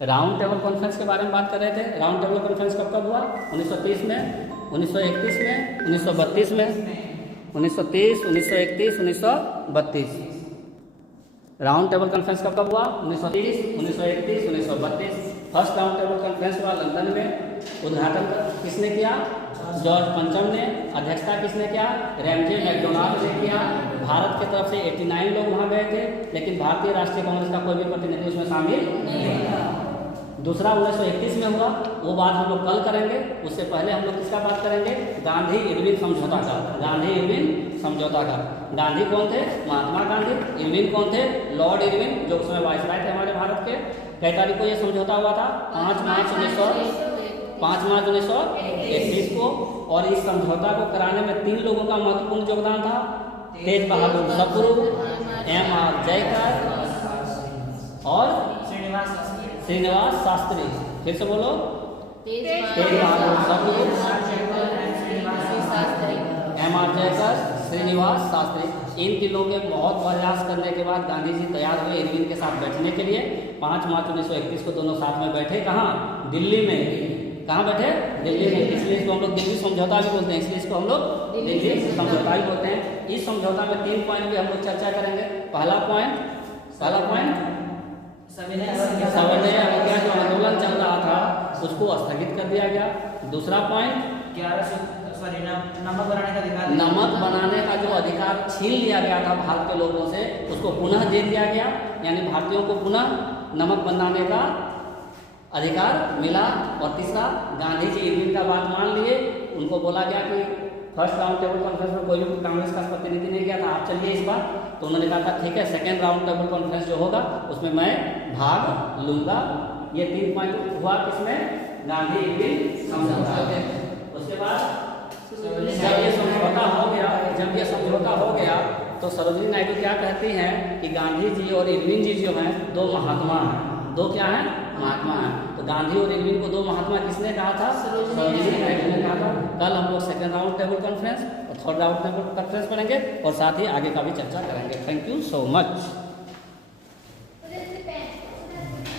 Round table conference के बारे में बात कर रहे थे। राउंड टेबल कॉन्फ्रेंस कब कब हुआ? 1930 में, 1931 में, 1932 में। 1930, 1931, 1932। राउंड टेबल कॉन्फ्रेंस कब कब हुआ? 1930, 1931, 1932। फर्स्ट राउंड टेबल कॉन्फ्रेंस हुआ लंदन में। उद्घाटन किसने किया? जॉर्ज पंचम ने। अध्यक्षता किसने किया? रैमजे मैकडोनाल्ड ने किया। भारत की तरफ से 89 लोग वहाँ गए थे, लेकिन भारतीय राष्ट्रीय कांग्रेस का कोई भी प्रतिनिधि उसमें शामिल नहीं था। दूसरा 1931 में हुआ, वो बात हम लोग कल करेंगे। उससे पहले हम लोग किसका बात करेंगे? गांधी इरविन समझौता का। गांधी इरविन समझौता का। गांधी कौन थे? महात्मा गांधी। इरविन कौन थे? लॉर्ड इरविन, जो उसमें वायसराय थे हमारे भारत के। कई तारीख को ये समझौता हुआ था? 5 मार्च 1931 को। और इस समझौता को कराने में 3 लोगों का महत्वपूर्ण योगदान था। तेज बहादुर सप्रू, M.R. जयकर और श्रीनिवास शास्त्री। फिर से बोलो। तेज बहादुर सप्रू, M.R. जयकर, श्रीनिवास शास्त्री। इन तीनों के बहुत प्रयास करने के बाद गांधी जी तैयार हुए इरविन के साथ बैठने के लिए। 5 मार्च 1931 को दोनों साथ में बैठे। कहाँ? दिल्ली में। कहाँ बैठे? दिल्ली में। इसलिए इसको हम लोग दिल्ली समझौता भी बोलते हैं। इसलिए इसको हम लोग दिल्ली समझौता भी बोलते हैं। इस समझौता में 3 पॉइंट भी हम लोग चर्चा करेंगे। पहला पॉइंट सविनय अवज्ञा जो आंदोलन चल रहा था उसको स्थगित कर दिया गया। दूसरा पॉइंट नमक बनाने का जो अधिकार छीन लिया गया था भारत के लोगों से, उसको पुनः दे दिया गया। यानी भारतीयों को पुनः नमक बनाने का अधिकार मिला। और तीसरा, गांधी जी इरविन का बात मान लिए। उनको बोला गया कि फर्स्ट राउंड टेबल कॉन्फ्रेंस में कोई भी कांग्रेस का प्रतिनिधि नहीं गया था, आप चलिए इस बार। तो उन्होंने कहा था ठीक है, सेकेंड राउंड टेबल कॉन्फ्रेंस जो होगा उसमें मैं भाग लूंगा। ये 3 पॉइंट हुआ किसमें? गांधी इरविन समझौता। उसके बाद जब ये समझौता हो गया तो सरोजिनी नायडू क्या कहती हैं कि गांधी जी और इरविन जी जो हैं 2 महात्मा हैं। 2 क्या हैं? महात्मा हैं। तो गांधी और इरविन को 2 महात्मा किसने कहा था? सरोजिनी नायडू ने कहा था। कल हम लोग सेकेंड राउंड टेबल कॉन्फ्रेंस और थर्ड राउंड टेबल कॉन्फ्रेंस पढ़ेंगे और साथ ही आगे का भी चर्चा करेंगे। Thank you so much.